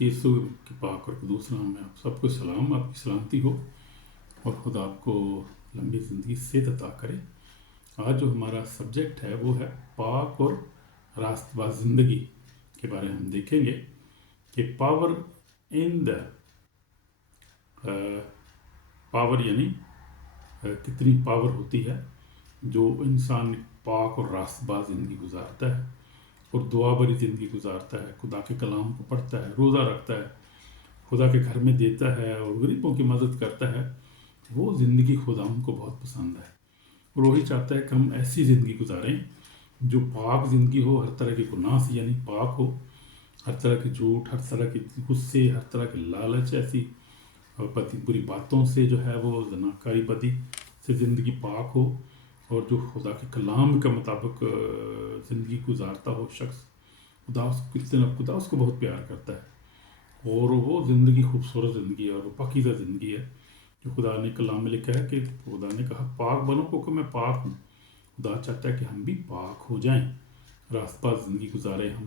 یسوع کے پاک اور قدوس نام میں آپ سب کو سلام، آپ کی سلامتی ہو اور خدا آپ کو لمبی زندگی صحت عطا کرے۔ آج جو ہمارا سبجیکٹ ہے وہ ہے پاک اور راست باز زندگی کے بارے میں ہم دیکھیں گے کہ پاور ان دا پاور یعنی کتنی پاور ہوتی ہے جو انسان پاک اور راست باز زندگی گزارتا ہے اور دعا بھری زندگی گزارتا ہے، خدا کے کلام کو پڑھتا ہے، روزہ رکھتا ہے، خدا کے گھر میں دیتا ہے اور غریبوں کی مدد کرتا ہے۔ وہ زندگی خدا ہم کو بہت پسند ہے اور وہی چاہتا ہے کہ ہم ایسی زندگی گزاریں جو پاک زندگی ہو، ہر طرح کے گناہ سے یعنی پاک ہو، ہر طرح کے جھوٹ، ہر طرح کے غصے، ہر طرح کے لالچ، ایسی بری باتوں سے جو ہے وہ زناکاری بدی سے زندگی پاک ہو، اور جو خدا کے کلام کے مطابق زندگی گزارتا ہو شخص، خدا اس کو بہت پیار کرتا ہے اور وہ زندگی خوبصورت زندگی ہے اور وہ پاکیزہ زندگی ہے جو خدا نے کلام میں لکھا ہے کہ خدا نے کہا پاک بنو کیونکہ میں پاک ہوں۔ خدا چاہتا ہے کہ ہم بھی پاک ہو جائیں، راست باز زندگی گزاریں، ہم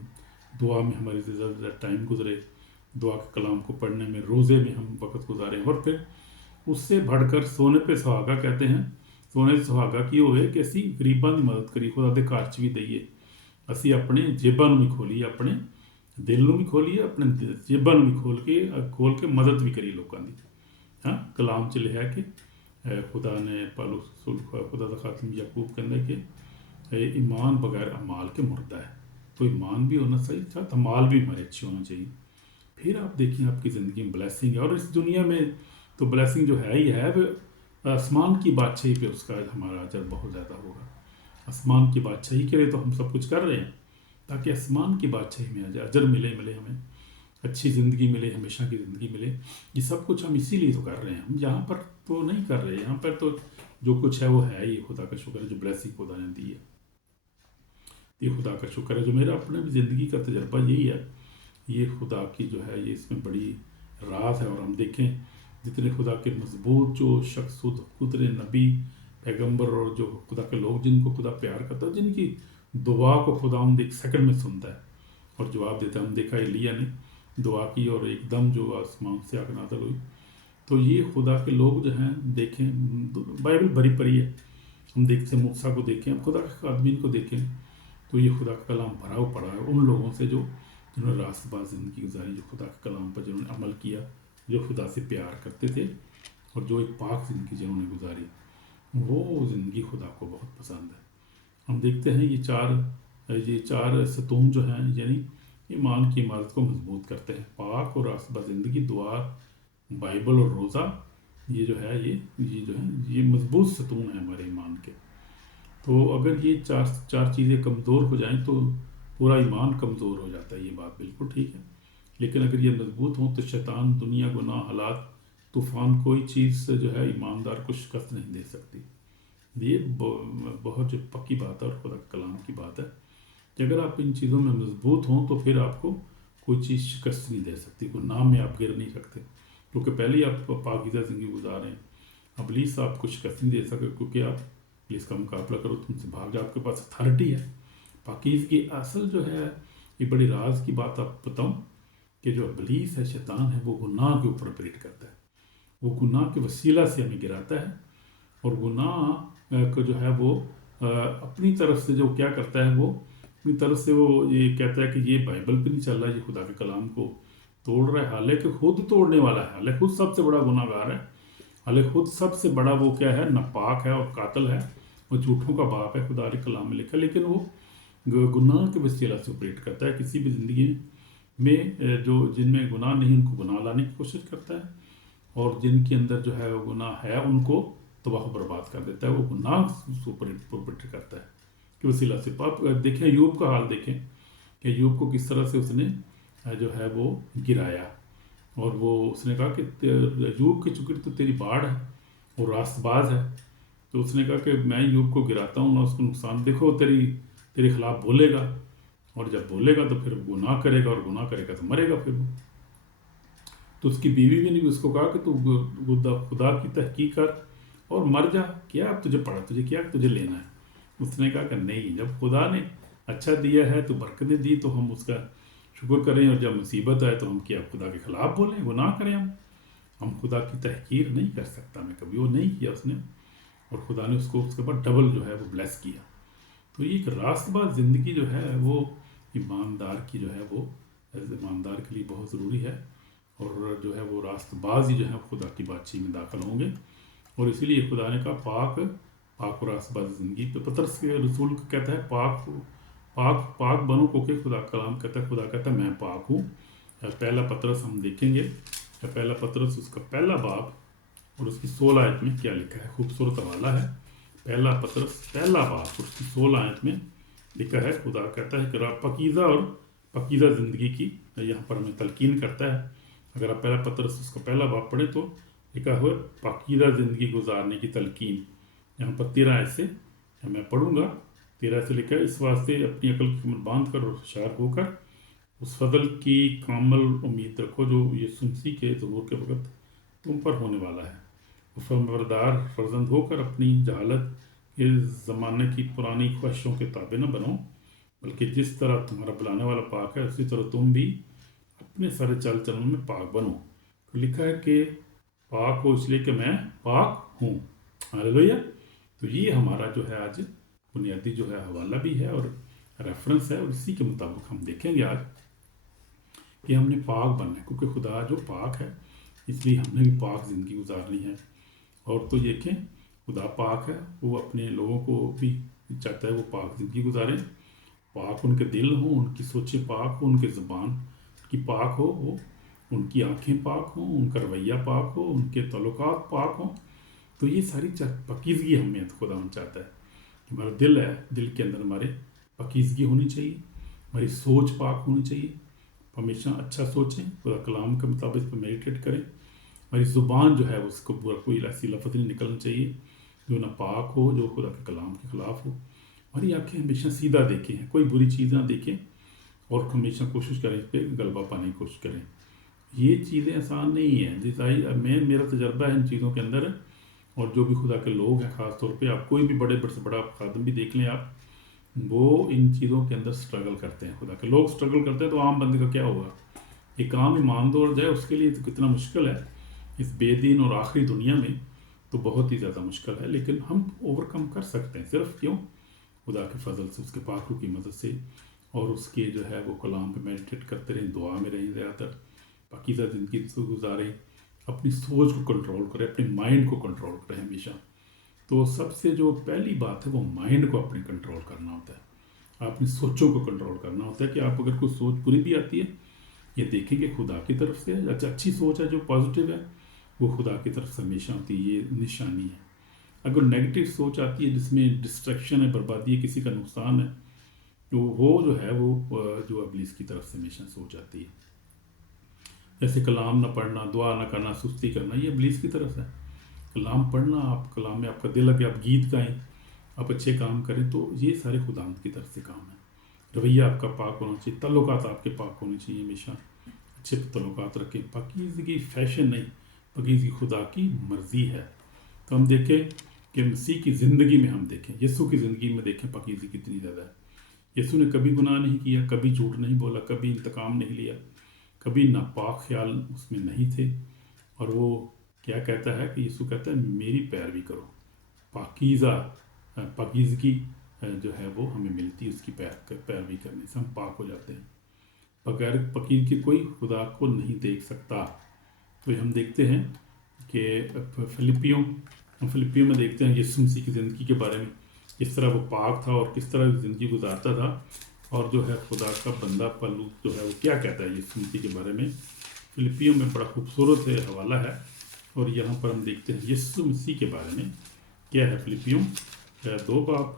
دعا میں ہماری زیادہ ٹائم گزرے، دعا کے کلام کو پڑھنے میں، روزے میں ہم وقت گزاریں، اور پھر اس سے بڑھ کر سونے پہ سہاگا کہتے ہیں، سونے سہاگا کی ہوئے کہ اسی غریباں کی مدد کری، خدا دے کار چ بھی دئیے، اسی اپنے جیباں بھی کھولیے، اپنے دل بھی کھولیے، اپنے جیباں بھی کھول کے مدد بھی کری لوگوں کی۔ ہاں، کلام چ لکھا ہے کہ خدا نے خدا دا خاتم یعقوب کہنا کہ ایمان بغیر اعمال کے مردہ ہے، تو ایمان بھی ہونا چاہیے، ساتھ اعمال بھی ہمارے اچھے ہونا چاہیے، پھر آپ دیکھیں آپ کی زندگی میں بلیسنگ ہے۔ اور اس دنیا میں تو بلیسنگ جو ہے ہی ہے، وہ آسمان کی بادشاہی پہ اس کا ہمارا اجر بہت زیادہ ہوگا۔ آسمان کی بادشاہی کے لیے تو ہم سب کچھ کر رہے ہیں تاکہ آسمان کی بادشاہی میں اجر ملے ہمیں، اچھی زندگی ملے، ہمیشہ کی زندگی ملے۔ یہ سب کچھ ہم اسی لیے تو کر رہے ہیں، ہم یہاں پر تو نہیں کر رہے، یہاں پر تو جو کچھ ہے وہ ہے ہی خدا کا شکر ہے، جو بلیسنگ خدا نے دی ہے، یہ خدا کا شکر ہے۔ جو میرا اپنے زندگی کا تجربہ یہی ہے، یہ خدا کی جو ہے یہ اس میں بڑی راز ہے۔ اور ہم دیکھیں جتنے خدا کے مضبوط جو شخص خدرے نبی پیغمبر اور جو خدا کے لوگ جن کو خدا پیار کرتا ہے، جن کی دعا کو خدا ایک سیکنڈ میں سنتا ہے اور جواب دیتا ہے۔ ہم دیکھا ایلیا نے دعا کی اور ایک دم جو آسمان سے آگ نازل ہوئی۔ تو یہ خدا کے لوگ جو ہیں، دیکھیں بائبل بھری پڑی ہے، ہم دیکھتے ہیں موسیٰ کو دیکھیں، ہم خدا کے آدمین کو دیکھیں، تو یہ خدا کا کلام بھرا ہوا پڑا ہے ان لوگوں سے جنہوں نے راست باز زندگی گزاری، جو خدا کے کلام پر جنہوں نے عمل کیا، جو خدا سے پیار کرتے تھے اور جو ایک پاک زندگی جنہوں نے گزاری، وہ زندگی خدا کو بہت پسند ہے۔ ہم دیکھتے ہیں یہ چار ستون جو ہیں یعنی ایمان کی عمارت کو مضبوط کرتے ہیں، پاک اور راست باز زندگی، دعا، بائبل اور روزہ، یہ جو ہے یہ مضبوط ستون ہیں ہمارے ایمان کے۔ تو اگر یہ چار چیزیں کمزور ہو جائیں تو پورا ایمان کمزور ہو جاتا ہے، یہ بات بالکل ٹھیک ہے، لیکن اگر یہ مضبوط ہوں تو شیطان، دنیا، گناہ، حالات، طوفان، کوئی چیز سے جو ہے ایماندار کو شکست نہیں دے سکتی۔ یہ بہت جو پکی بات ہے اور خدا کے کلام کی بات ہے کہ اگر آپ ان چیزوں میں مضبوط ہوں تو پھر آپ کو کوئی چیز شکست نہیں دے سکتی، گناہ میں آپ گر نہیں سکتے، کیونکہ پہلے ہی آپ پاکیزہ زندگی گزار رہے ہیں۔ ابلیس آپ کو شکست نہیں دے سکے کیونکہ آپ ابلیس کا مقابلہ کرو تم سے بھاگ جائے، آپ کے پاس اتھارٹی ہے۔ پاکیزگی اصل جو ہے، یہ بڑی راز کی بات آپ بتاؤں کہ جو ابلیس ہے، شیطان ہے، وہ گناہ کے اوپر آپریٹ کرتا ہے، وہ گناہ کے وسیلہ سے ہمیں گراتا ہے، اور گناہ کو جو ہے وہ اپنی طرف سے جو کیا کرتا ہے، وہ اپنی طرف سے وہ یہ کہتا ہے کہ یہ بائبل پہ نہیں چل رہا، یہ خدا کے کلام کو توڑ رہا ہے، حالانکہ خود توڑنے والا ہے، حالانکہ خود سب سے بڑا گناہ گار ہے، حالانکہ خود سب سے بڑا وہ کیا ہے، ناپاک ہے اور قاتل ہے، وہ جھوٹوں کا باپ ہے، خدا کے کلام میں لکھا، لیکن وہ گناہ کے وسیلہ سے آپریٹ کرتا ہے۔ کسی بھی زندگی میں جن میں گناہ نہیں ان کو گناہ لانے کی کوشش کرتا ہے، اور جن کے اندر جو ہے وہ گناہ ہے ان کو تباہ و برباد کر دیتا ہے، وہ گناہ سے آپریٹ کرتا ہے کہ وسیلہ سے۔ آپ دیکھیں ایوب کا حال دیکھیں کہ ایوب کو کس طرح سے اس نے جو ہے وہ گرایا، اور وہ اس نے کہا کہ ایوب کی چکر تو تیری باڑ ہے اور راست باز ہے، تو اس نے کہا کہ میں ایوب کو گراتا ہوں، نہ اس کو نقصان، دیکھو تیرے خلاف بولے گا، اور جب بولے گا تو پھر گناہ کرے گا، اور گناہ کرے گا تو مرے گا پھر وہ۔ تو اس کی بیوی بھی نے اس کو کہا کہ تو خدا کی تحقیق کر اور مر جا، کیا اب تجھے لینا ہے۔ اس نے کہا کہ نہیں، جب خدا نے اچھا دیا ہے تو برکتیں دی تو ہم اس کا शुक्र करें, और जब मुसीबत आए तो हम क्या खुदा के ख़िलाफ़ बोलें, गुनाह करें हम खुदा की तहकीर नहीं कर सकता मैं कभी, वो नहीं किया उसने, और खुदा ने उसको उसके बाद डबल जो है वो ब्लेस किया। तो ये एक रास्तबाज ज़िंदगी जो है वो ईमानदार की जो है वो ईमानदार के लिए बहुत ज़रूरी है, और जो है वो रास्तबाज ही जो है खुदा की बातचीत में दाखिल होंगे। और इसीलिए खुदा ने कहा पाक पाक और रास्तबाज ज़िंदगी पे पतरस के रसूल कहता है पाक पाक पाक बनो, क्योंकि खुदा कलाम कहता है, खुदा कहता है मैं पाक हूँ। पहला पतरस हम देखेंगे, पहला पतरस उसका पहला बाब और उसकी 16 आयत में क्या लिखा है, खूबसूरत हवाला है। पहला पतरस पहला बाब और उसकी 16 आयत में लिखा है, खुदा कहता है कि पकीज़ा और पकीज़ा ज़िंदगी की यहाँ पर हमें तलकीन करता है। अगर आप पहला पतरस उसका पहला बाब पढ़े तो लिखा हुआ पकीज़ा ज़िंदगी गुजारने की तलकीन। यहाँ पर 13 आयत से मैं पढ़ूँगा। 13 से लिखा है, इस वास्ते अपनी अकल की कमर बांध कर और होशियार होकर उस फजल की कामल उम्मीद रखो जो यीशु मसीह के ज़हूर के वक़्त तुम पर होने वाला है। फरमाबरदार फर्जंद होकर अपनी जहालत के ज़माने की पुरानी ख्वाहिशों के ताबे न बनो, बल्कि जिस तरह तुम्हारा बुलाने वाला पाक है उसी तरह तुम भी अपने सारे चाल चलन में पाक बनो। तो लिखा है कि पाक हो इसलिए कि मैं पाक हूँ। हालेलुया। तो ये हमारा जो है आज बुनियादी जो है हवाला भी है और रेफरेंस है, और इसी के मुताबिक हम देखेंगे आज कि हमने पाक बनना है, क्योंकि खुदा जो पाक है इसलिए हमने भी पाक ज़िंदगी गुजारनी है। और तो देखें खुदा पाक है, वो अपने लोगों को भी चाहता है वो पाक ज़िंदगी गुजारें, पाक उनके दिल हो, उनकी सोचें पाक हो, उनके ज़बान की पाक हो, वो उनकी आँखें पाक हों, उनका रवैया पाक हो, उनके तल्लुकात पाक हों। तो ये सारी पकीज़गी हमें खुदा चाहता है। हमारा दिल है, दिल के अंदर हमारे पकीज़गी होनी चाहिए, हमारी सोच पाक होनी चाहिए, हमेशा अच्छा सोचें, खुदा कलाम के मुताबिक पर मेडिटेट करें। हमारी ज़ुबान जो है उसको बुरा कोई ऐसी लफ्ज़ नहीं निकलना चाहिए जो ना पाक हो, जो खुदा के कलाम के ख़िलाफ़ हो। हमारी आँखें हमेशा सीधा देखें, कोई बुरी चीज़ ना देखें, और हमेशा कोशिश करें इस पर गलबा पाने की कोशिश करें। ये चीज़ें आसान नहीं हैं, जैसा मेरा तजर्बा है इन चीज़ों के अंदर, और जो भी खुदा के लोग हैं ख़ास तौर पे, आप कोई भी बड़े से बड़ा खादम भी देख लें आप, वो इन चीज़ों के अंदर स्ट्रगल करते हैं। खुदा के लोग स्ट्रगल करते हैं तो आम बंदे का क्या होगा। एक आम ईमानदार जाए उसके लिए तो कितना मुश्किल है इस बेदीन और आखिरी दुनिया में, तो बहुत ही ज़्यादा मुश्किल है, लेकिन हम ओवरकम कर सकते हैं। सिर्फ क्यों, खुदा के फजल से, उसके पाक की मदद से, और उसके जो है वो कलाम पे मेडिटेट करते रहें, दुआ में रहें, ज़्यादातर पाकीज़ा ज़िंदगी गुजारें, अपनी सोच को कंट्रोल करें, अपने माइंड को कंट्रोल करें हमेशा। तो सबसे जो पहली बात है वो माइंड को अपने कंट्रोल करना होता है, अपनी सोचों को कंट्रोल करना होता है। कि आप अगर कोई सोच बुरी भी आती है, ये देखेंगे खुदा की तरफ से, अच्छी सोच है जो पॉजिटिव है वो खुदा की तरफ से हमेशा होती है, ये निशानी है। अगर नेगेटिव सोच आती है जिसमें डिस्ट्रैक्शन है, बर्बादी है, किसी का नुकसान है, तो वो जो है वो जो इब्लीस की तरफ से हमेशा सोच आती है। जैसे कलाम ना पढ़ना, दुआ ना करना, सुस्ती करना, ये इब्लीस की तरफ है। कलाम पढ़ना, आप कलाम में आपका दिल लगे, आप गीत गाएं, आप अच्छे काम करें, तो ये सारे खुदाम की तरफ से काम है। रवैया आपका पाक होना चाहिए, तल्लुकात आपके पाक होने चाहिए, हमेशा अच्छे तल्लुकात रखें। पाकीज़गी फैशन नहीं, पाकीज़गी खुदा की मर्ज़ी है। तो हम देखें कि मसीह की ज़िंदगी में, हम देखें यीशु की ज़िंदगी में, देखें पाकीज़गी कितनी ज़्यादा है। यीशु ने कभी गुनाह नहीं किया, कभी झूठ नहीं बोला, कभी इंतकाम नहीं लिया, कभी नापाक ख्याल उसमें नहीं थे। और वो क्या कहता है कि यीशु कहता है मेरी पैरवी करो। पाकीज़ा पाकीज़गी जो है वो हमें मिलती है, उसकी पैरवी करने से हम पाक हो जाते हैं। बगैर पाकीज़गी कोई खुदा को नहीं देख सकता। तो हम देखते हैं कि फिलिपियों में देखते हैं यीशु मसीह की ज़िंदगी के बारे में, किस तरह वो पाक था और किस तरह ज़िंदगी गुजारता था, और जो है खुदा का बंदा पल्लू जो है वो क्या कहता है यीशु मसीह के बारे में। फिलिपियों में बड़ा खूबसूरत हवाला है, और यहाँ पर हम देखते हैं यीशु मसीह के बारे में क्या है। फिलिपियों 2 बाब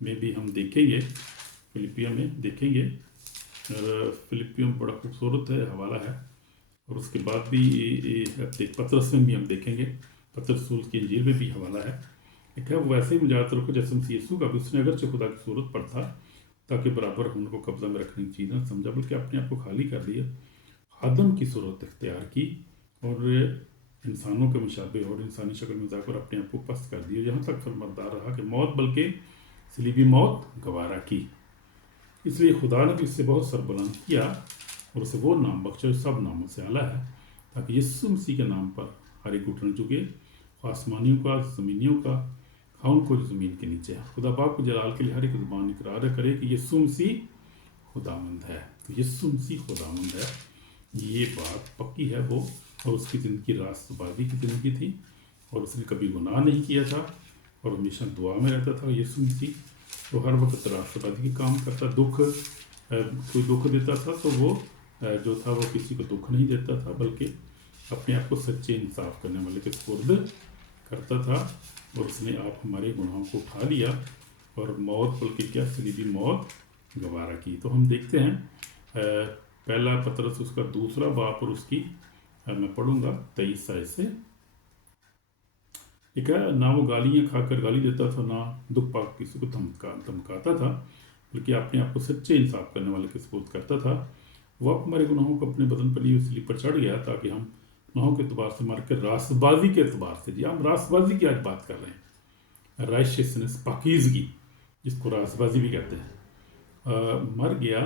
में भी हम देखेंगे, फिलिपियों में देखेंगे, और फिलिपियों में बड़ा खूबसूरत हवाला है। और उसके बाद भी पतरस में भी हम देखेंगे, पतरस रसूल की इंजील में भी हवाला है। लिखा है वो वैसे ही मुजाहत रखो जैसे मसीह यीशु का भी, उसने अगरचे खुदा की सूरत पर था, ताकि बराबर उनको कब्जा में रखने की चीज़ न समझा, बल्कि अपने आप को खाली कर दिया, खादम की सूरत इख्तियार की, और इंसानों के मुशाबे और इंसानी शक्ल में जाकर अपने आप को पस्त कर दिया, यहाँ तक फरमानदार रहा कि मौत बल्कि सलीबी मौत गवारा की। اس لیے خدا نے بھی اس سے بہت سربلند کیا اور اسے وہ نام بخشا جو سب ناموں سے اعلیٰ ہے، تاکہ یسوع مسیح کے نام پر ہر ایک گھٹن جھکے، آسمانیوں کا، زمینیوں کا، خاؤں کو جو زمین کے نیچے ہے۔ خدا پاک کو جلال کے لیے ہر ایک زبان اقرار کرے کہ یسوع مسیح خداوند ہے۔ تو یسوع مسیح خداوند ہے، یہ بات پکی ہے وہ، اور اس کی زندگی راست بازی کی زندگی تھی، اور اس نے کبھی گناہ نہیں کیا تھا، اور ہمیشہ دعا میں رہتا تھا۔ یسوع مسیح تو ہر وقت راست بازی کے کام کرتا، کوئی دکھ دیتا تھا تو وہ جو تھا وہ کسی کو دکھ نہیں دیتا تھا، بلکہ اپنے آپ کو سچے انصاف کرنے والے کے سپرد کرتا تھا، اور اس نے آپ ہمارے گناہوں کو اٹھا لیا اور موت، بلکہ کیا صلیبی موت گوارا کی۔ تو ہم دیکھتے ہیں پہلا پطرس اس کا دوسرا باب، اور اس کی میں پڑھوں گا 23 آیت سے۔ ایک ہے، نہ وہ گالیاں کھا کر گالی دیتا تھا، نہ دکھ پا کسی کو دھمکاتا تھا، بلکہ اپنے آپ کو سچے انصاف کرنے والے کے سپرد کرتا تھا۔ وہ ہمارے گناہوں کو اپنے بدن پر لیے صلیب پر چڑھ گیا، تاکہ ہم گناہوں کے اعتبار سے مر کر راست بازی کے اعتبار سے، جی ہم راست بازی کی آج بات کر رہے ہیں، رائشیسنس، پاکیزگی، جس کو راست بازی بھی کہتے ہیں، مر گیا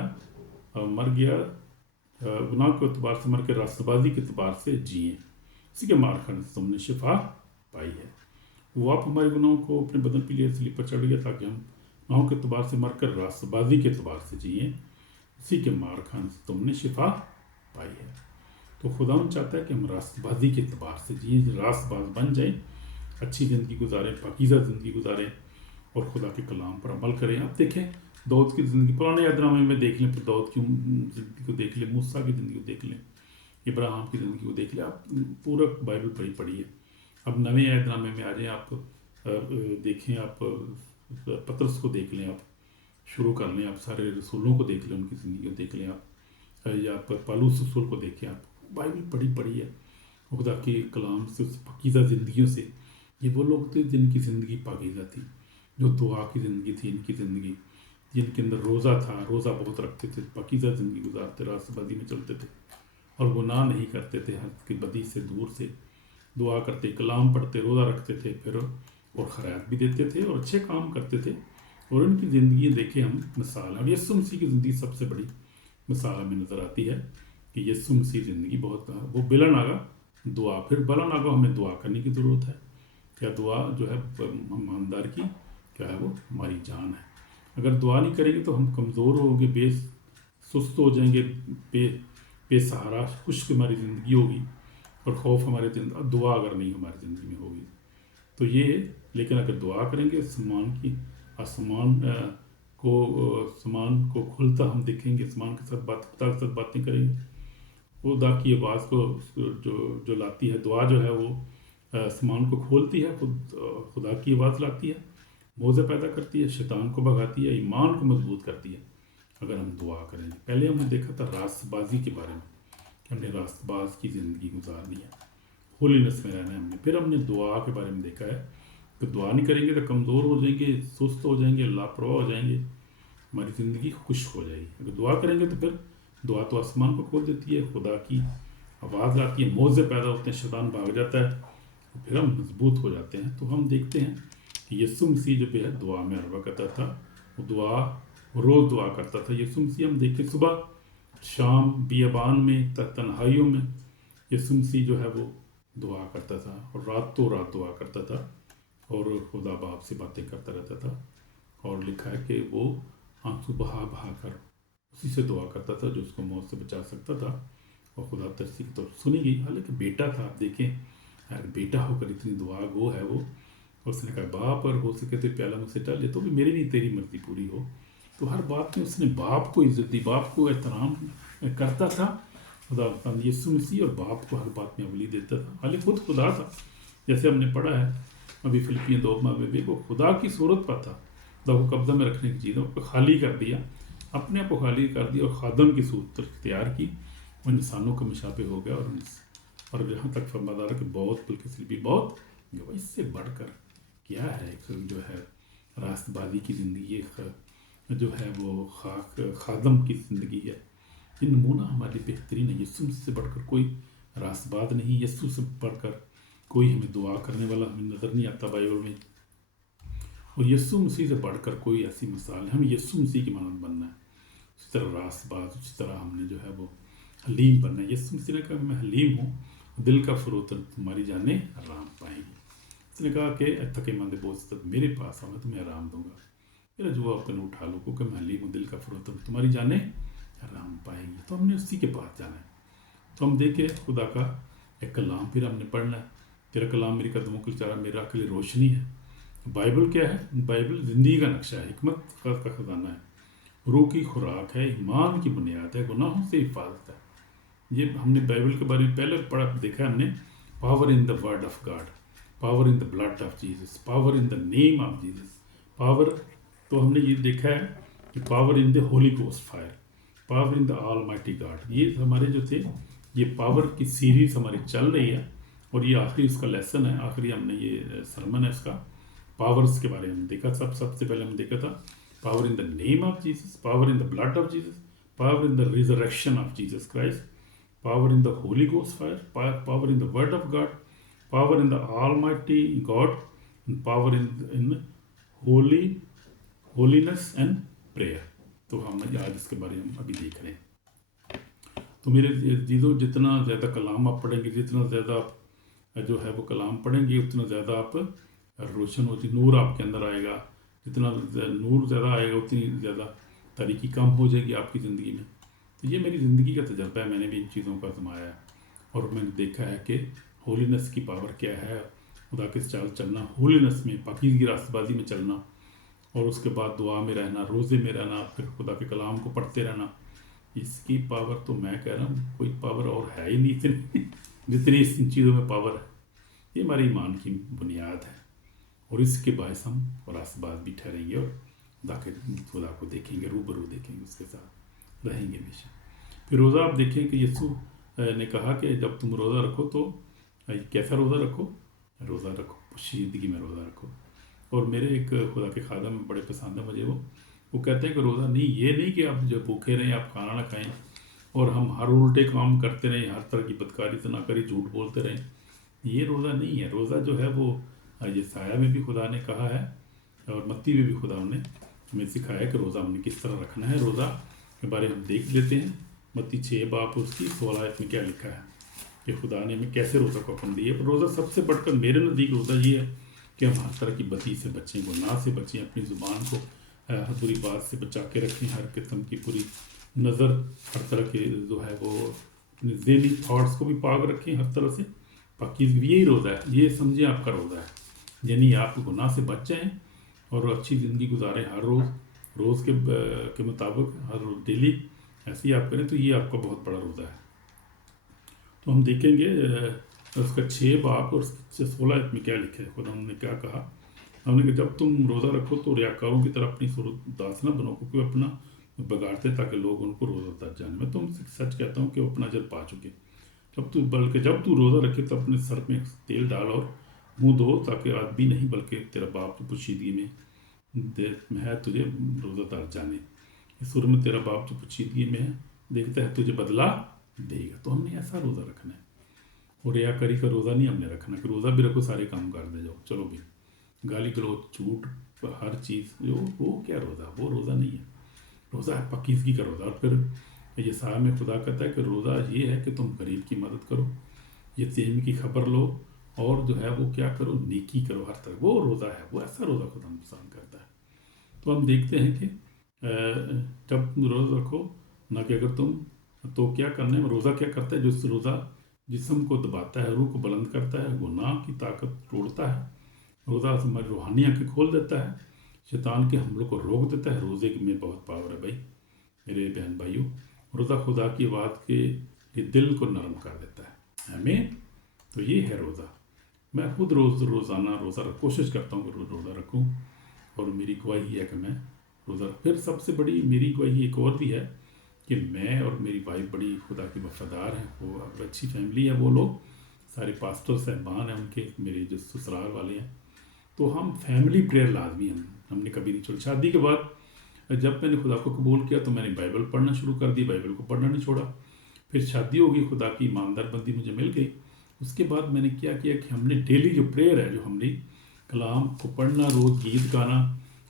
گناہ کے اعتبار سے مر کے راست بازی کے اعتبار سے جئیں، اسی کے مار کھانے سے تم نے شفا پائی ہے۔ وہ آپ ہمارے گناہوں کو اپنے بدن پہ لیے صلیب پر چڑھ گیا، تاکہ ہم گناہوں کے اعتبار سے مر کر راست بازی کے اعتبار سے جئیں، اسی کے مار کھانے سے تم نے شفا پائی ہے۔ تو خداوند چاہتا ہے کہ ہم راست بازی کے اعتبار سے جئیں، راست باز بن جائیں، اچھی زندگی گزاریں، پاکیزہ زندگی گزاریں، اور خدا کے کلام پر عمل کریں۔ اب دیکھیں داؤد کی زندگی، پرانے عہد نامے میں دیکھ لیں، پھر داؤد کی زندگی کو دیکھ لیں، موسیٰ کی زندگی کو دیکھ لیں، ابراہیم کی زندگی کو دیکھ لیں، آپ پورا بائبل پڑھیے۔ اب نئے عہد نامے میں آ جائیں، آپ دیکھیں، آپ پطرس کو دیکھ لیں، آپ شروع کر لیں، آپ سارے رسولوں کو دیکھ لیں، ان کی زندگی کو دیکھ لیں، آپ یا پالوس رسول کو دیکھیں، آپ بائبل پڑھی ہے، خدا کے کلام سے، اس پاکیزہ زندگیوں سے۔ یہ وہ لوگ تھے جن کی زندگی پاکیزہ تھی، جو دعا کی زندگی تھی ان کی زندگی، جن کے اندر روزہ تھا، روزہ بہت رکھتے تھے، پاکیزہ زندگی گزارتے، راست بازی میں چلتے تھے، اور گناہ نہیں کرتے تھے، ہر کی بدی سے دور سے دعا کرتے، کلام پڑھتے، روزہ رکھتے تھے، پھر اور خیرات بھی دیتے تھے، اور اچھے کام کرتے تھے، اور ان کی زندگی دیکھیں ہم مثال ہیں۔ اور یسوع مسیح کی زندگی سب سے بڑی مثال ہمیں نظر آتی ہے کہ یسوع مسیح زندگی بہت، وہ بلا ناگا دعا، پھر بلا ناگا ہمیں دعا کرنے کی ضرورت ہے۔ کیا دعا جو ہے ایماندار کی کیا ہے، وہ ہماری جان ہے۔ اگر دعا نہیں کریں گے تو ہم کمزور ہوں گے، بے سست ہو جائیں گے، بے سہارا خشک ہماری زندگی ہوگی، اور خوف ہمارے دعا اگر نہیں ہماری زندگی میں ہوگی تو یہ، لیکن اگر دعا کریں گے، آسمان کو کھلتا ہم دیکھیں گے، آسمان کے ساتھ خدا کے ساتھ باتیں کریں گے، خدا کی آواز کو جو لاتی ہے، دعا جو ہے وہ آسمان کو کھولتی ہے، خدا کی آواز لاتی ہے، موزے پیدا کرتی ہے، شیطان کو بھگاتی ہے، ایمان کو مضبوط کرتی ہے اگر ہم دعا کریں گے۔ پہلے ہم نے دیکھا تھا راست بازی کے بارے میں، کہ ہم نے راست باز کی زندگی گزارنی ہے، ہولینس میں رہنا ہے ہم نے۔ پھر ہم نے دعا کے بارے میں دیکھا ہے کہ دعا نہیں کریں گے تو کمزور ہو جائیں گے، سست ہو جائیں گے، لاپرواہ ہو جائیں گے، ہماری زندگی خشک ہو جائے گی۔ اگر دعا کریں گے تو پھر دعا تو آسمان کو کھول دیتی ہے، خدا کی آواز لاتی ہے، موزے پیدا ہوتے ہیں، شیطان بھاگ جاتا ہے، پھر ہم مضبوط ہو جاتے ہیں۔ تو ہم دیکھتے ہیں کہ یسوع مسیح جو ہے دعا میں ہر وقت کرتا تھا، وہ روز دعا کرتا تھا۔ یسوع مسیح ہم دیکھیں صبح شام بیابان میں تنہائیوں میں یسوع مسیح جو ہے وہ دعا کرتا تھا، اور رات دعا کرتا تھا، اور خدا باپ سے باتیں کرتا رہتا تھا، اور لکھا ہے کہ وہ آنسو بہا کر اسی سے دعا کرتا تھا جو اس کو موت سے بچا سکتا تھا، اور خدا ترسی کی تو سنی گئی۔ حالانکہ بیٹا تھا، آپ دیکھیں اگر بیٹا ہو کر اتنی دعا گو ہے وہ، اور اس نے کہا باپ اگر ہو سکے تو پیالہ مجھ سے ٹال لے، تو بھی میری نہیں تیری مرضی پوری ہو۔ تو ہر بات میں اس نے باپ کو عزت دی، باپ کو احترام کرتا تھا خدا یسوع مسیح، اور باپ کو ہر بات میں اولی دیتا تھا، حالانکہ خود خدا تھا، جیسے ہم نے پڑھا ہے ابھی فلپیاں 2 میں بھی، وہ خدا کی صورت پر تھا، خدا کو قبضہ میں رکھنے کی چیزوں کو خالی کر دیا، اپنے آپ کو خالی کر دیا، اور خادم کی صورت اختیار کی، وہ انسانوں کا مشابہ ہو گیا، اور جہاں تک فرماتا ہے کہ بہت بلکہ صرف بہت، اس سے بڑھ کر کیا ہے جو ہے راست بازی کی زندگی جو ہے وہ خادم کی زندگی ہے۔ یہ نمونہ ہمارے بہترین ہے۔ یسوع سے بڑھ کر کوئی راست باز نہیں، یسوع سے بڑھ کر کوئی ہمیں دعا کرنے والا ہمیں نظر نہیں آتا بائبل میں، اور یسوع مسیح سے بڑھ کر کوئی ایسی مثال ہے۔ ہمیں یسوع مسیح کی مانند بننا ہے، उसी तरह रास्तबाज, उसी तरह हमने जो है वो हलीम बनना है। यीशु मसीह ने कहा मैं हलीम हूँ, दिल का फरोतन तुम्हारी जाने आराम पाएंगी। उसने कहा कि थकेमंद बोझ तक मेरे पास आओ, मैं तुम्हें आराम दूंगा, मेरा जुआ अपने उठा लो, क्योंकि मैं हलीम हूँ, दिल का फरोतन तुम्हारी जाने आराम पाएंगी। तो हमने उसी के पास जाना है। तो हम देखें खुदा का एक कलाम फिर हमने पढ़ना है। तेरा कलाम मेरी कदमों के चारा, मेरा के लिए रोशनी है। बाइबल क्या है? बाइबल ज़िंदगी का नक्शा है, हिकमत का खजाना है, रूह की खुराक है, ईमान की बुनियाद है, गुनाहों से हिफाजत है। ये हमने बाइबल के बारे में पहले पढ़ा देखा हमने, power in the word of God, power in the blood of Jesus, power in the name of Jesus, power. तो हमने ये देखा है कि power in the Holi ghost fire, power in the almighty God. ये हमारे जो थे, ये पावर की सीरीज हमारी चल रही है, और ये आखिरी इसका लेसन है, आखिरी हमने ये सरमन है इसका, पावर्स के बारे में देखा। सबसे पहले हमने देखा था power in the name of Jesus, power in the blood of Jesus, power in the resurrection of Jesus Christ, power in the Holy Ghost fire, power in the Word of God, power in the Almighty God, and power in holiness and prayer। तो हम आज इसके बारे में अभी देख रहे हैं। तो मेरे चीज़ों, जितना ज़्यादा कलाम आप पढ़ेंगे, जितना ज़्यादा आप जो है वो कलाम पढ़ेंगे, उतना ज़्यादा आप रोशन होती, नूर आपके अंदर आएगा। जितना नूर ज़्यादा आएगा, उतनी ज़्यादा तारीकी कम हो जाएगी आपकी ज़िंदगी में। तो ये मेरी ज़िंदगी का तजर्बा है, मैंने भी इन चीज़ों का आजमाया है, और मैंने देखा है कि होलीनेस की पावर क्या है, खुदा के चाल चलना, होलीनेस में, पाकीज़गी रास्तबाजी में चलना, और उसके बाद दुआ में रहना, रोज़े में रहना, फिर खुदा के कलाम को पढ़ते रहना। इसकी पावर तो मैं कह रहा हूँ कोई पावर और है ही नहीं इतनी जितनी इन चीज़ों में पावर है। ये हमारे ईमान की बुनियाद है, और इसके बायस हम रास्तबाज भी ठहरेंगे, और खुदा को देखेंगे, रूबरू देखेंगे, उसके साथ रहेंगे हमेशा। फिर रोज़ा आप देखें कि यीशु ने कहा कि जब तुम रोज़ा रखो तो कैसा रोज़ा रखो? रोज़ा रखो, पोशीदगी में रोज़ा रखो। और मेरे एक खुदा के खादम में बड़े पसंद है मुझे, वो कहते हैं कि रोज़ा नहीं, ये नहीं कि आप जब भूखे रहें आप खाना ना खाएं और हम हर उल्टे काम करते रहें, हर तरह की बदकारी से ना करें, झूठ बोलते रहें। ये रोज़ा नहीं है। रोज़ा जो है वो ये साया में भी खुदा ने कहा है, और मत्ती में भी खुदा ने हमें सिखाया कि रोज़ा हमने किस तरह रखना है। रोज़ा के बारे में हम देख लेते हैं। मत्ती 6 बाब उसकी 16 आयत में क्या लिखा है कि खुदा ने हमें कैसे रोज़ा को अपन दिए। रोज़ा सबसे बढ़कर मेरे नज़दीक रोज़ा ये है कि हम हर तरह की बदी से बचें, गुनाह से बचें, अपनी ज़ुबान को हर बुरी बात से बचा के रखें, हर किस्म की पूरी नज़र, हर तरह के जो है वो अपने ज़हनी थॉट्स को भी पाक रखें, हर तरह से पाकीज़गी। यही रोज़ा है, ये समझें आपका रोज़ा है। यानी आप गुनाह से बच जाएँ और अच्छी ज़िंदगी गुजारें हर रोज़ के मुताबिक, हर रोज़ डेली ऐसे ही आप करें, तो ये आपका बहुत बड़ा रोज़ा है। तो हम देखेंगे उसका 6 बाब और 16 में क्या लिखा है। खुदा हमने क्या कहा, हमने कहा जब तुम रोज़ा रखो तो रियाकारों की तरह अपनी दास न बनो, क्योंकि अपना बिगाड़ते ताकि लोग उनको रोज़ा दर जाने। मैं तुमसे सच कहता हूँ कि वो अपना अजर पा चुके। जब तू रोज़ा रखे तो अपने सर में तेल डाल और मुँह धो, ताकि आदमी नहीं बल्कि तेरा बाप तो पोशीदगी में है तुझे रोज़ा दर जाने। इस सुर में तेरा बाप जो पोशीदगी में है देखता है तुझे बदला देगा। तो हमने ऐसा रोज़ा रखना है, और रियाकारी का रोज़ा नहीं हमने रखना कि रोज़ा भी रखो सारे काम कर दे जाओ, चलो भी गाली गलौज झूठ हर चीज़ जो वो क्या रोज़ा, वो रोज़ा नहीं है। रोज़ा है पाकीज़गी का रोज़ा। और फिर ये साया में खुदा कहता है कि रोज़ा ये है कि तुम गरीब की मदद करो, यतीम की खबर लो, और जो है वो क्या करो, नेकी करो हर तरह। वो रोज़ा है, वो ऐसा रोज़ा खुदा पसंद करता है। तो हम देखते हैं कि जब तुम रोज़ा रखो ना कि अगर तुम, तो क्या करना है, रोज़ा क्या करता है, जो रोज़ा जिस्म को दबाता है, रूह को बुलंद करता है, गुनाह की ताकत तोड़ता है। रोज़ा हमारी रूहानी आँखें खोल देता है, शैतान के हमलों को रोक देता है। रोज़े में बहुत पावर है भाई मेरे बहन भाइयों। रोज़ा खुदा की बात के लिए दिल को नरम कर देता है हमें। तो ये है रोज़ा। मैं खुद रोज़ाना रोज़ा कोशिश करता हूँ कि रोज़ा रखूँ, और मेरी गवाही है कि मैं रोज़ा। फिर सबसे बड़ी मेरी गवाही एक और भी है कि मैं और मेरी वाइफ बड़ी खुदा की वफादार हैं, वो अच्छी फैमिली है। वो लोग सारे पास्टर साहबान हैं उनके, मेरे जो ससुराल वाले हैं। तो हम फैमिली प्रेयर लाजमी हमने कभी नहीं छोड़ी। शादी के बाद जब मैंने खुदा को कबूल किया तो मैंने बाइबल पढ़ना शुरू कर दी, बाइबल को पढ़ना नहीं छोड़ा। फिर शादी हो गई, खुदा की ईमानदार बंदी मुझे मिल गई। उसके बाद मैंने क्या किया कि हमने डेली जो प्रेयर है, जो हमने कलाम को पढ़ना, रोज़ गीत गाना,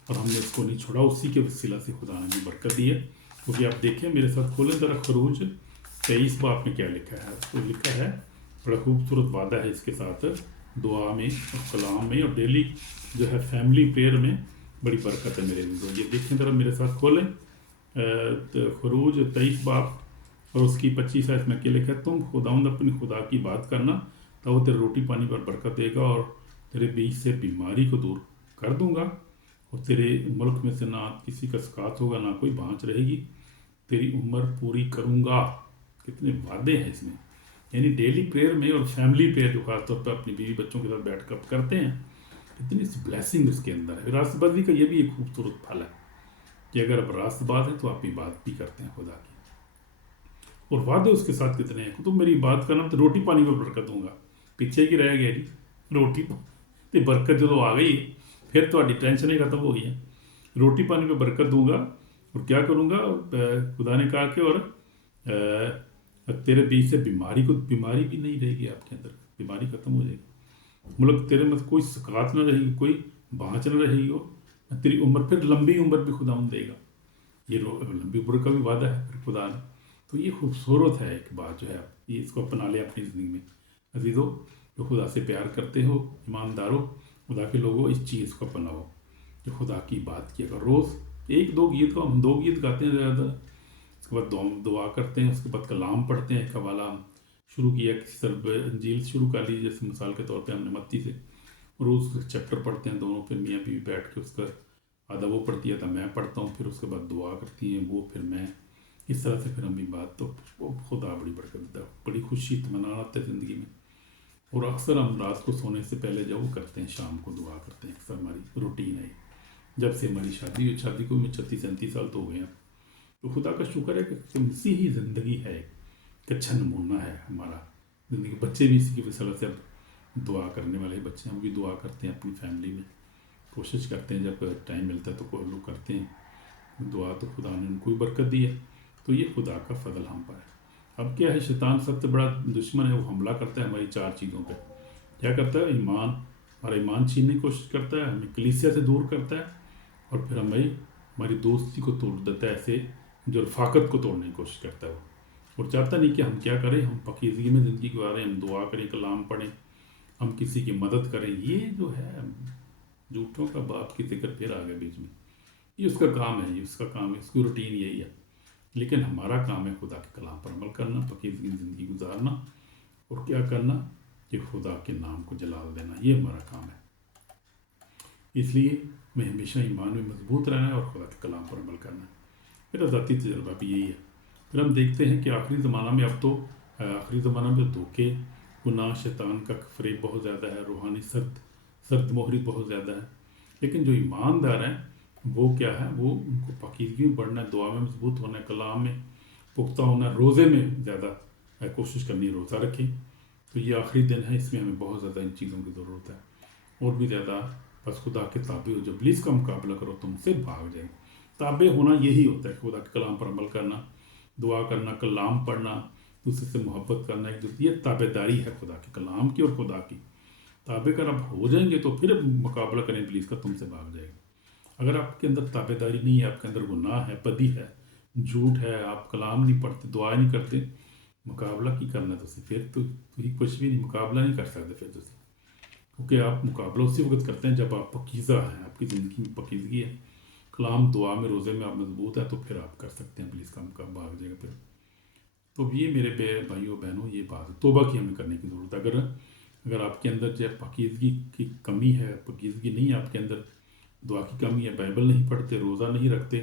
और हमने इसको नहीं छोड़ा। उसी के वसीला से खुदा ने बरकत दी है, क्योंकि आप देखें मेरे साथ खोलें ज़रा खरूज 23 बाब में क्या लिखा है। तो लिखा है, बड़ा खूबसूरत वादा है इसके साथ, दुआ में और कलाम में और डेली जो है फैमिली प्रेयर में बड़ी बरकत है मेरे लिए। ये देखें ज़रा मेरे साथ खोलें तो खरूज 23 बाब और उसकी 25 आयत में क्या लिखा है, तुम खुदावंद अपनी खुदा की बात करना तो वो तेरे रोटी पानी पर बरकत देगा और तेरे बीच से बीमारी को दूर कर दूंगा और तेरे मुल्क में से ना किसी का सकात होगा ना कोई बाँच रहेगी, तेरी उम्र पूरी करूंगा। कितने वादे हैं इसमें। यानी डेली प्रेयर में और फैमिली प्रेयर जो खासतौर पर अपनी बीवी बच्चों के साथ बैठ कर करते हैं, कितनी ब्लेसिंग उसके अंदर है। रास्तबाजी का ये भी एक खूबसूरत फल है कि अगर आप रास्तबाज हैं तो आप बात भी करते हैं खुदा की, और वादे उसके साथ कितने हैं। तुम मेरी बात करना तो रोटी पानी में बरकत दूंगा। पीछे की रह गया जी, रोटी तो बरकत जो आ गई फिर तो टेंशन ही खत्म हो गई है। रोटी पानी में बरकत दूंगा और क्या करूँगा, खुदा ने कहा कि और तेरे बीच से बीमारी भी नहीं रहेगी आपके अंदर, बीमारी खत्म हो जाएगी। मतलब तेरे में कोई सकात ना रहेगी, कोई बाँच ना रहेगी, और तेरी उम्र फिर लंबी उम्र भी खुदा देगा। ये लंबी उम्र का भी वादा है फिर खुदा ने। तो ये खूबसूरत है एक बात जो है, ये इसको अपना ले अपनी ज़िंदगी में। अजीज़ों, जो खुदा से प्यार करते हो, ईमानदारों, खुदा के लोगों, इस चीज़ को अपनाओ जो खुदा की बात किया कर। रोज़ एक दो गीत को हम 2 गीत गाते हैं ज़्यादा, उसके बाद दुआ करते हैं, उसके बाद कलाम पढ़ते हैं। कवाला शुरू किया, किसी तरह अंजील शुरू कर ली, जैसे मिसाल के तौर पे हमने मत्ती से रोज़ चैप्टर पढ़ते हैं दोनों, फिर मियाँ बीवी बैठ के उसका आधा वो पढ़ती है तो मैं पढ़ता हूँ, फिर उसके बाद दुआ करती हैं वो, फिर मैं, इस तरह से फिर हम बात, तो वो खुदा बड़ी बरकत देता है, बड़ी खुशी इत्मीनान आता है ज़िंदगी में। और अक्सर हम रात को सोने से पहले जब वो करते हैं, शाम को दुआ करते हैं, अक्सर हमारी रूटीन है। जब से हमारी शादी को में 36-37 साल तो हो गए हैं, तो खुदा का शुक्र है कि इसी ही ज़िंदगी है, एक अच्छा नमूना है हमारा ज़िंदगी। बच्चे भी इसी की वजह से अब दुआ करने वाले बच्चे, हम भी दुआ करते हैं अपनी फैमिली में, कोशिश करते हैं जब टाइम मिलता है तो कोई लोग करते हैं दुआ, तो खुदा ने उनको भी बरकत दी है। तो ये खुदा का फजल हम पर है। अब क्या है, शैतान सबसे बड़ा दुश्मन है, वो हमला करता है हमारी 4 चीज़ों पर। क्या करता है, ईमान, हमारा ईमान छीनने की कोशिश करता है, हमें कलीसिया से दूर करता है, और फिर हमारी दोस्ती को तोड़ देता है, ऐसे जो रफाकत को तोड़ने की कोशिश करता है वो, और चाहता नहीं कि हम क्या करें, हम पकीज़गी में ज़िंदगी गुजारें, हम दुआ करें, कलाम पढ़ें, हम किसी की मदद करें। ये जो है झूठों का बाप की जिक्र फिर आ गया बीच में, ये उसका काम है, ये उसका काम है, उसकी रूटीन यही है। लेकिन हमारा काम है खुदा के कलाम पर अमल करना, पकीज़गी ज़िंदगी गुजारना, और क्या करना कि खुदा के नाम को जलाल देना, ये हमारा काम है। इसलिए मैं हमेशा ईमान में मजबूत रहना है और खुदा के कलाम पर अमल करना है। मेरा ज़ाती तजर्बा भी यही है। फिर हम देखते हैं कि आखिरी ज़माना में, अब तो आखिरी ज़माना में धोखे, गुनाह, शैतान का फरेब बहुत ज़्यादा है, रूहानी सर्द मोहरी बहुत ज़्यादा है। लेकिन जो ईमानदार हैं वो क्या है, वो उनको पकीज़गी में बढ़ना है, दुआ में मजबूत होना है, कलाम में पुख्ता होना है, रोज़े में ज़्यादा कोशिश करनी है, रोज़ा रखें। तो ये आखिरी दिन है, इसमें हमें बहुत ज़्यादा इन चीज़ों की ज़रूरत है। और भी ज़्यादा बस खुदा के ताबे हो, जब इब्लीस का मुकाबला करो तुमसे भाग जाए। ताबे होना यही होता है, खुदा के कलाम पर अमल करना, दुआ करना, कलाम पढ़ना, दूसरे से मोहब्बत करना, एक दूसरे, ये ताबेदारी है खुदा के कलाम की और खुदा की। ताबे कर आप हो जाएंगे तो फिर मुकाबला करें इब्लीस का, तुमसे भाग जाएगा। अगर आपके अंदर ताबेदारी नहीं है, आपके अंदर गुनाह है, बदी है, झूठ है, आप कलाम नहीं पढ़ते, दुआ नहीं करते, मुकाबला की करना है तुझसे, फिर तो कुछ भी नहीं, मुकाबला नहीं कर सकते फिर तुझसे। क्योंकि आप मुकाबला उसी वक्त करते हैं जब आप पकीज़ा हैं, आपकी ज़िंदगी में पकीज़गी है, कलाम, दुआ में, रोज़े में आप मजबूत हैं, तो फिर आप कर सकते हैं, पुलिस का मुकाबला भाग जाएगा फिर। तो ये मेरे भाइयों बहनों, ये बात तौबा की हमें करने की ज़रूरत है। अगर आपके अंदर जो पकीज़गी की कमी है, पकीज़गी नहीं है आपके अंदर, दुआ की कमी है, बाइबल नहीं पढ़ते, रोज़ा नहीं रखते,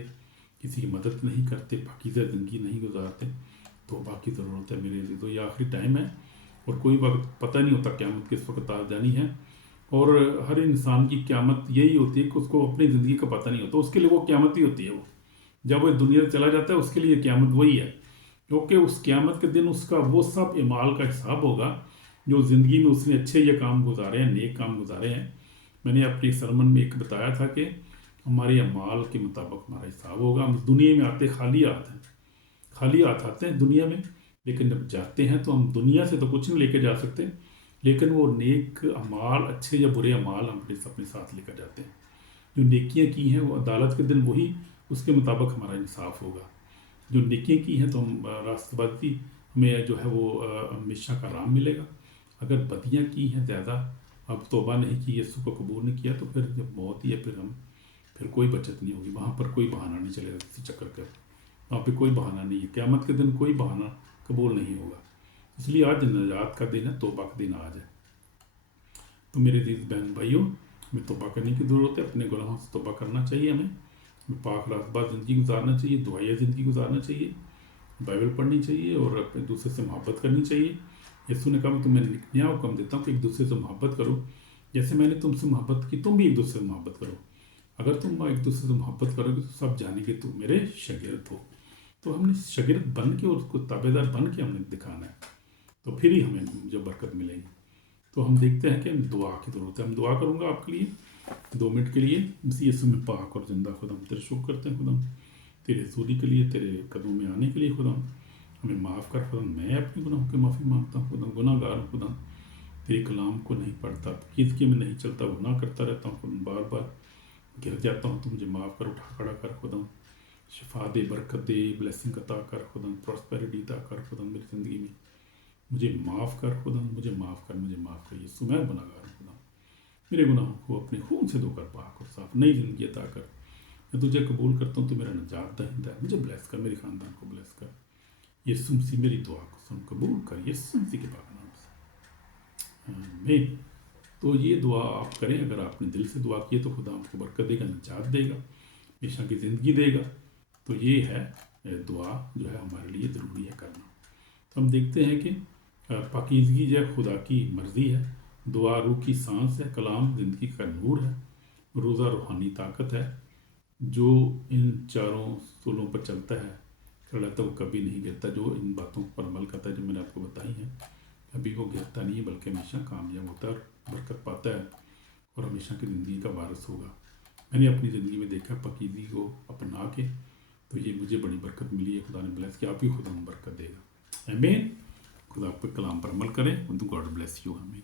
किसी की मदद नहीं करते, पकीज़ा ज़िंदगी नहीं गुजारते, तौबा की ज़रूरत है मेरे लिए। तो ये आखिरी टाइम है और कोई वक्त पता नहीं होता क़यामत किस वक्त आ जानी है। और हर इंसान की क़यामत यही होती है कि उसको अपनी ज़िंदगी का पता नहीं होता, उसके लिए वो क़यामत ही होती है। वो जब वो दुनिया से चला जाता है उसके लिए क़यामत वही है, क्योंकि उस क़यामत के दिन उसका वो सब इमाल का हिसाब होगा जो ज़िंदगी में उसने अच्छे ये काम गुजारे हैं, नेक काम गुजारे हैं। मैंने अपनी सरमन में एक बताया था कि हमारे अमाल के मुताबिक हमारा हिसाब होगा। हम दुनिया में आते खाली हाथ हैं, खाली हाथ आते हैं दुनिया में, लेकिन जब जाते हैं तो हम दुनिया से तो कुछ नहीं लेके जा सकते, लेकिन वो नेक अमाल, अच्छे या बुरे अमाल हम अपने साथ लेकर जाते हैं। जो नेकियां की हैं वो अदालत के दिन वही, उसके मुताबिक हमारा इंसाफ होगा। जो नेकियां की हैं तो हम रास्तबाजी हमें जो है वो हमेशा का आराम मिलेगा। अगर बदियां की हैं ज़्यादा, अब तौबा नहीं की, यीशु को कबूल नहीं किया, तो फिर जब मौत ही है फिर कोई बचत नहीं होगी, वहाँ पर कोई बहाना नहीं चलेगा किसी चक्कर का, वहाँ पे कोई बहाना नहीं है, क़यामत के दिन कोई बहाना कबूल नहीं होगा। इसलिए आज नजात का दिन है, तौबा का दिन आज है। तो मेरे अज़ीज़ बहन भाइयों, हमें तौबा करने की ज़रूरत है, अपने गुनाहों से तौबा करना चाहिए, हमें पाक रास्तबाज़ ज़िंदगी गुजारना चाहिए, दुआया ज़िंदगी गुजारना चाहिए, बाइबल पढ़नी चाहिए और अपने दूसरे से मोहब्बत करनी चाहिए। यीशु ने कहा मैं तुम्हें नया हुक्म देता हूँ कि एक दूसरे से मोहब्बत करो, जैसे मैंने तुमसे मोहब्बत की तुम भी एक दूसरे से मोहब्बत करो। अगर तुम एक दूसरे से मोहब्बत करोगे तो सब जानेंगे तुम मेरे शागिर्द हो। तो हमने शागिर्द बन के और उसको ताबेदार बन के हमने दिखाना है, तो फिर ही हमें जो बरकत मिलेगी। तो हम देखते हैं कि हमें दुआ की ज़रूरत है। हम दुआ करूँगा आपके लिए 2 मिनट के लिए। इसी यीशु में पाक और ज़िंदा खुदा हम तेरे शुक्र करते हैं, खुदा तेरे हज़ूरी के लिए, तेरे कदमों में आने के लिए। खुदा हमें माफ़ कर खुदा, मैं अपने गुनाहों की माफ़ी मांगता हूँ खुदा, गुनाहगार हूँ खुदा, तेरे कलाम को नहीं पढ़ता, कीदगी में नहीं चलता, गुनाह करता रहता हूँ खुदा, बार बार गिर जाता हूँ। तो मुझे माफ़ कर, उठा खड़ा कर खुदा, शिफा दे, बरकत दे, ब्लेसिंग अता कर खुदा, प्रॉस्पेरिटी अता कर खुदा मेरी ज़िंदगी में। मुझे माफ़ कर खुदा, मुझे माफ़ कर, मुझे माफ़ कर। यीशु मैं गुनाहगार हूँ खुदा, मेरे गुनाहों को अपने खून से धोकर पाक और साफ नई ज़िंदगी अता कर। मैं तुझे कबूल करता हूँ, तो मेरा नजात दहिंदा है, मुझे ब्लेस कर, मेरे ख़ानदान को ब्लेस कर। यीशु मसीह मेरी दुआ को सुन कबूल कर, यीशु मसीह के पाक नाम से आमीन। तो ये दुआ आप करें, अगर आपने दिल से दुआ की है तो खुदा आपको बरकत देगा, नजात देगा, हमेशा की ज़िंदगी देगा। तो ये है दुआ जो है हमारे लिए ज़रूरी है करना। तो हम देखते हैं कि पाकीज़गी जो है खुदा की मर्ज़ी है, दुआ रूह की सांस है, कलाम ज़िंदगी का नूर है, रोज़ा रूहानी ताकत है। जो इन चारों सूलों पर चलता है खड़ा तो वो कभी नहीं गिरता। जो इन बातों पर अमल करता है जो मैंने आपको बताई हैं, कभी वो गिरता नहीं है, बल्कि हमेशा कामयाब होता है और बरकत पाता है और हमेशा की ज़िंदगी का वारिस होगा। मैंने अपनी ज़िंदगी में देखा पाकीज़गी को अपना के, तो ये मुझे बड़ी बरकत मिली है। खुदा ने ब्लेस किया, आप भी खुदा में बरकत देगा। आमीन। खुदा आप पे कलाम पर अमल करें। God bless you. आमीन।